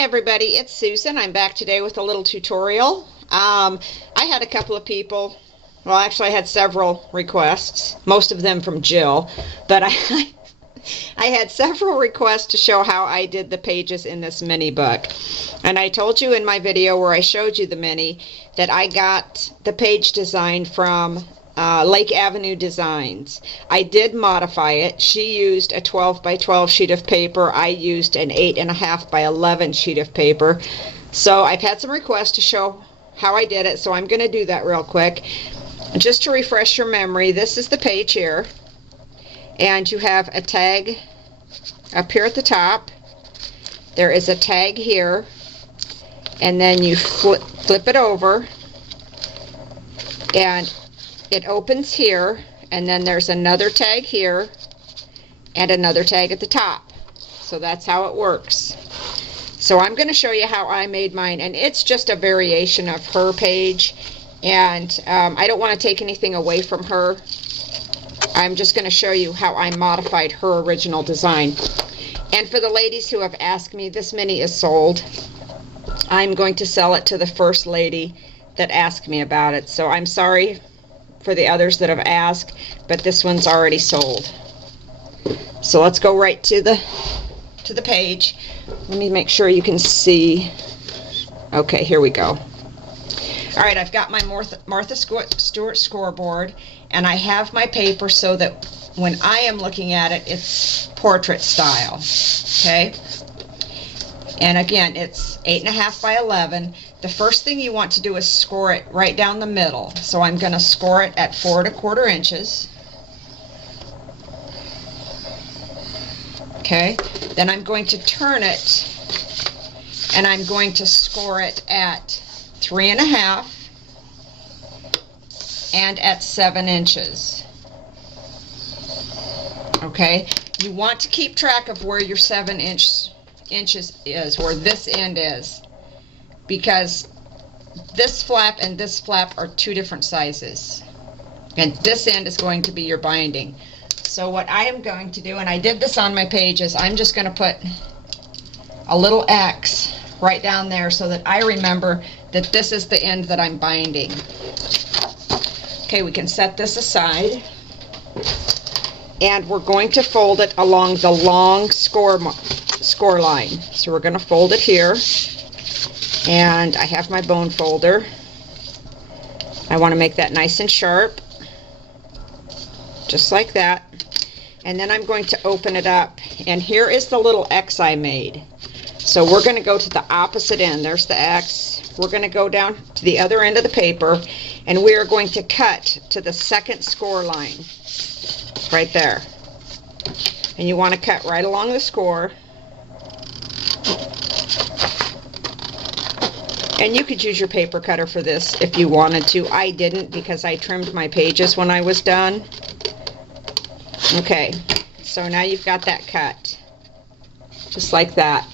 Hi everybody, it's Susan. I'm back today with a little tutorial. I had a couple of people, well actually I had several requests, most of them from Jill, but I had several requests to show how I did the pages in this mini book. And I told you in my video where I showed you the mini that I got the page design from Lake Avenue Designs. I did modify it. She used a 12 by 12 sheet of paper. I used an 8.5 by 11 sheet of paper. So I've had some requests to show how I did it, so I'm going to do that real quick. Just to refresh your memory, this is the page here. And you have a tag up here at the top. There is a tag here. And then you flip it over. And it opens here, and then there's another tag here and another tag at the top. So that's how it works. So I'm going to show you how I made mine, and it's just a variation of her page, and I don't want to take anything away from her. I'm just going to show you how I modified her original design. And for the ladies who have asked me, this mini is sold. I'm going to sell it to the first lady that asked me about it. So I'm sorry for the others that have asked, but this one's already sold. So let's go right to the page. Let me make sure you can see. Okay, here we go. Alright, I've got my Martha Stewart scoreboard, and I have my paper so that when I am looking at it, it's portrait style. Okay? And again, it's 8.5 by 11. The first thing you want to do is score it right down the middle. So I'm going to score it at 4 1/4 inches. Okay, then I'm going to turn it, and I'm going to score it at 3.5 and at 7 inches. Okay, you want to keep track of where your 7 inches is, where this end is, because this flap and this flap are two different sizes, and this end is going to be your binding. So what I am going to do, and I did this on my pages, I'm just going to put a little X right down there so that I remember that this is the end that I'm binding. Okay, we can set this aside, and we're going to fold it along the long score line. So we're going to fold it here, and I have my bone folder. I want to make that nice and sharp, just like that. And then I'm going to open it up, and here is the little X I made. So we're going to go to the opposite end. There's the X. We're going to go down to the other end of the paper, and we are going to cut to the second score line right there. And you want to cut right along the score. And you could use your paper cutter for this if you wanted to. I didn't, because I trimmed my pages when I was done. Okay, so now you've got that cut, just like that.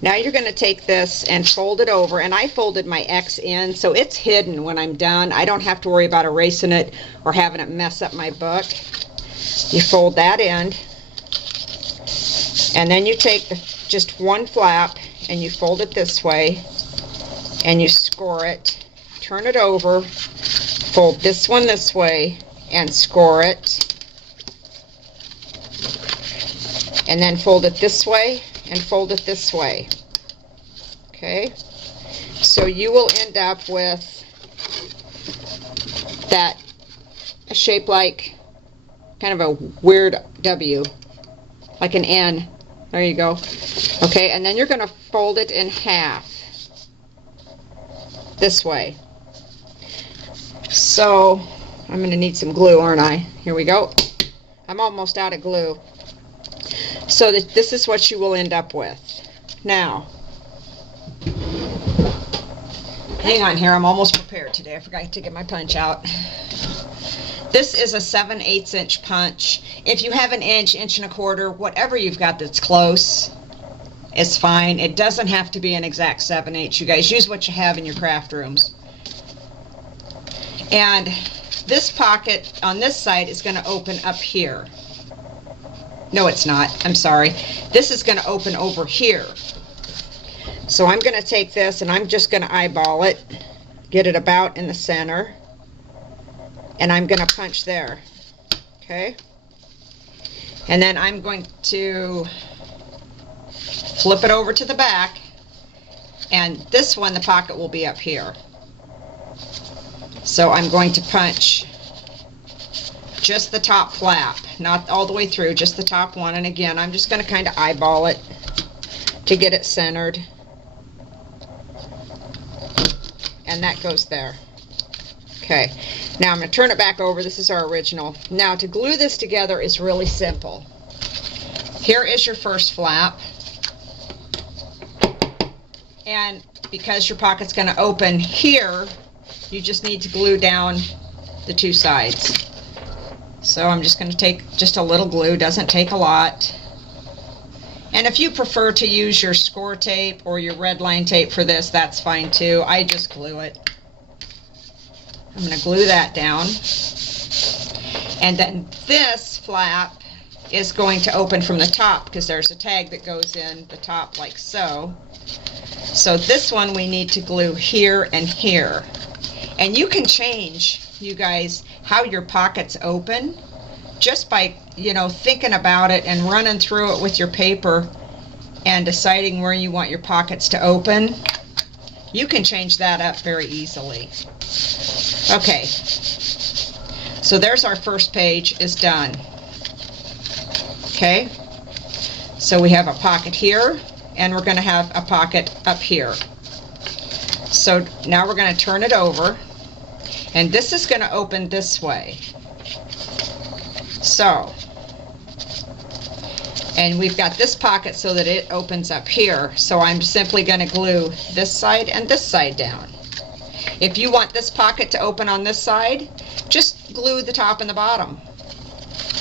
Now you're going to take this and fold it over, and I folded my X in, so it's hidden when I'm done. I don't have to worry about erasing it or having it mess up my book. You fold that end, and then you take just one flap, and you fold it this way, and you score it, turn it over, fold this one this way, and score it, and then fold it this way and fold it this way. Okay, so you will end up with that shape like kind of a weird W, like an N. There you go. Okay, and then you're going to fold it in half this way. So I'm going to need some glue, aren't I? Here we go. I'm almost out of glue. So this is what you will end up with. Now, hang on here, I'm almost prepared today. I forgot to get my punch out. This is a 7/8 inch punch. If you have an inch, inch and a quarter, whatever you've got that's close is fine. It doesn't have to be an exact 7/8. You guys use what you have in your craft rooms. And this pocket on this side is going to open up here. No, it's not. I'm sorry. This is going to open over here. So I'm going to take this and I'm just going to eyeball it, get it about in the center, and I'm going to punch there. Okay? And then I'm going to flip it over to the back, and this one, the pocket will be up here. So I'm going to punch just the top flap, not all the way through, just the top one. And again, I'm just going to kind of eyeball it to get it centered. And that goes there. Okay, now I'm going to turn it back over. This is our original. Now to glue this together is really simple. Here is your first flap. And because your pocket's going to open here, you just need to glue down the two sides. So I'm just going to take just a little glue, doesn't take a lot. And if you prefer to use your score tape or your red line tape for this, that's fine too. I just glue it. I'm going to glue that down. And then this flap is going to open from the top because there's a tag that goes in the top like so. So this one we need to glue here and here. And you can change, you guys, how your pockets open just by, you know, thinking about it and running through it with your paper and deciding where you want your pockets to open. You can change that up very easily. Okay, so there's our first page is done. Okay, so we have a pocket here and we're going to have a pocket up here. So now we're going to turn it over, and this is going to open this way. So, and we've got this pocket so that it opens up here. So I'm simply going to glue this side and this side down. If you want this pocket to open on this side, just glue the top and the bottom.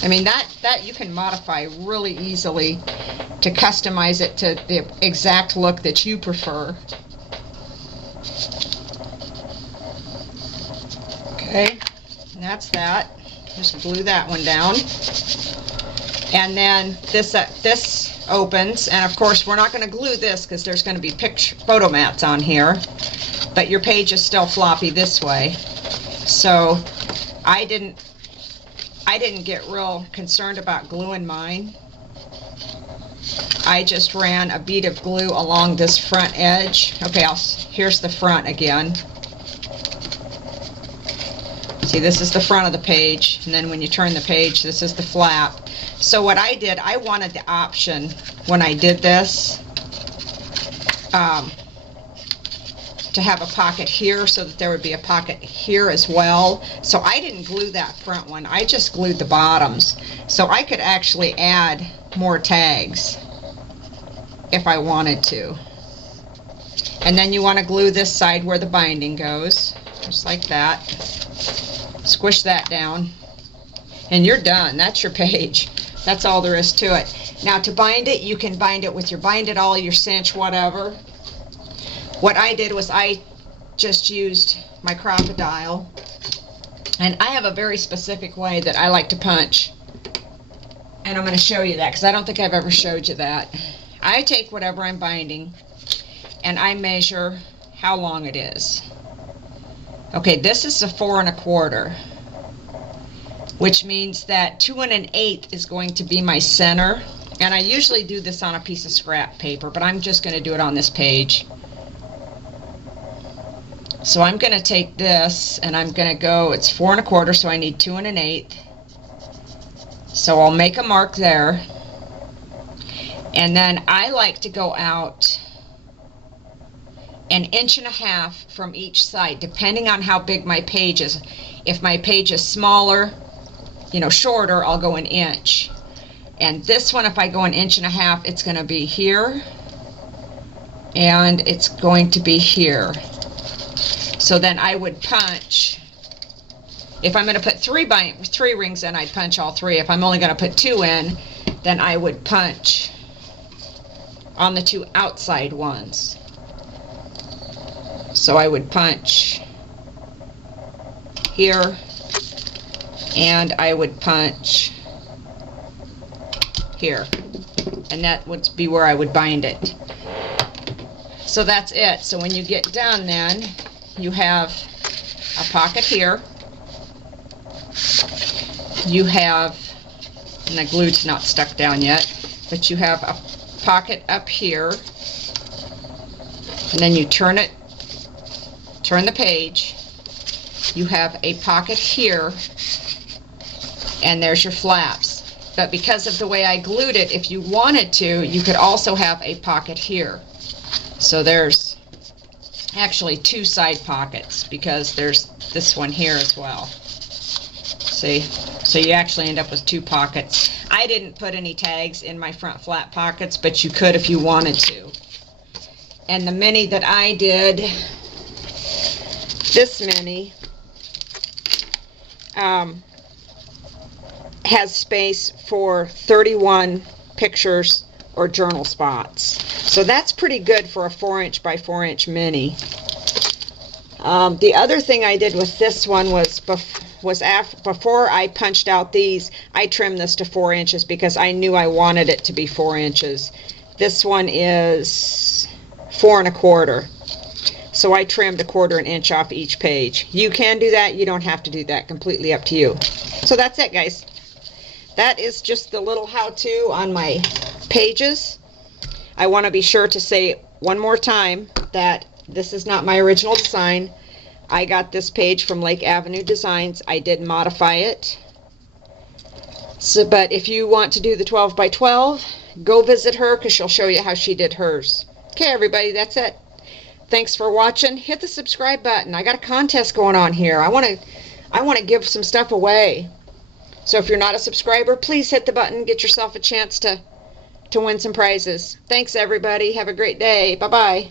I mean, that you can modify really easily to customize it to the exact look that you prefer. Okay, and that's that. Just glue that one down. And then this opens, and of course we're not going to glue this because there's going to be photo mats on here, but your page is still floppy this way. So I didn't get real concerned about gluing mine. I just ran a bead of glue along this front edge. Okay, here's the front again. See, this is the front of the page, and then when you turn the page, this is the flap. So what I did, I wanted the option when I did this to have a pocket here so that there would be a pocket here as well. So I didn't glue that front one, I just glued the bottoms. So I could actually add more tags if I wanted to. And then you want to glue this side where the binding goes, just like that. Squish that down, and you're done. That's your page. That's all there is to it. Now to bind it, you can bind it with your Bind It All, your cinch, whatever. What I did was I just used my crocodile, and I have a very specific way that I like to punch, and I'm going to show you that because I don't think I've ever showed you that. I take whatever I'm binding and I measure how long it is. Okay, this is a 4 1/4, which means that 2 1/8 is going to be my center. And I usually do this on a piece of scrap paper, but I'm just going to do it on this page. So I'm going to take this and I'm going to go, it's 4 1/4, so I need 2 1/8. So I'll make a mark there. And then I like to go out 1.5 inches from each side, depending on how big my page is. If my page is smaller, you know, shorter, I'll go 1 inch. And this one, if I go 1.5 inches, it's going to be here, and it's going to be here. So then I would punch. If I'm going to put three rings in, I'd punch all 3. If I'm only going to put 2 in, then I would punch on the 2 outside ones. So I would punch here, and I would punch here, and that would be where I would bind it. So that's it. So when you get done, then you have a pocket here. You have, and the glue's not stuck down yet, but you have a pocket up here, and then you turn the page. You have a pocket here, and there's your flaps. But because of the way I glued it, if you wanted to, you could also have a pocket here. So there's actually two side pockets, because there's this one here as well. See? So you actually end up with two pockets. I didn't put any tags in my front flap pockets, but you could if you wanted to. And the mini that I did, this mini, has space for 31 pictures or journal spots. So that's pretty good for a 4" by 4" mini. The other thing I did with this one was before I punched out these, I trimmed this to 4 inches because I knew I wanted it to be 4 inches. This one is 4 1/4. So I trimmed 1/4 inch off each page. You can do that, you don't have to do that, completely up to you. So that's it, guys. That is just the little how-to on my pages. I want to be sure to say one more time that this is not my original design. I got this page from Lake Avenue Designs. I did modify it. So, but if you want to do the 12 by 12, go visit her because she'll show you how she did hers. Okay, everybody, that's it. Thanks for watching. Hit the subscribe button. I got a contest going on here. I want to give some stuff away. So if you're not a subscriber, please hit the button. Get yourself a chance to win some prizes. Thanks, everybody. Have a great day. Bye-bye.